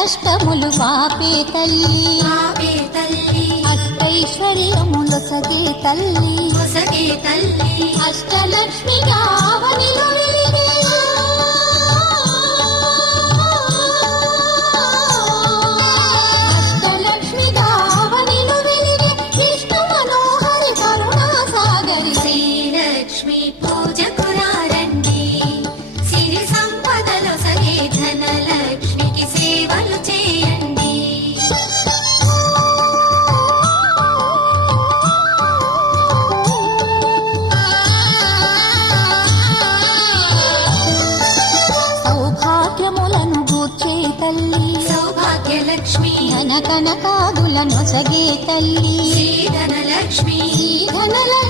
కష్టములు పాపే తల్లి అష్టైశ్వర్యములొసగే తల్లి అష్టలక్ష్మిగా అవనిలో వెలిగే అష్టలక్ష్మిగా అవనిలో వెలిగే విష్ణు మనోహరి కరుణా సాగరి శ్రీలక్ష్మి పూజకు రండి సిరి సంపదలొసగే ధనలక్ష్మికి సేవలు చేయండి. సౌభాగ్యములను గూర్చే తల్లి సౌభాగ్యలక్ష్మి ధన కనకాదులను సగే తల్లి శ్రీ ధనలక్ష్మి ధనలక్ష్మి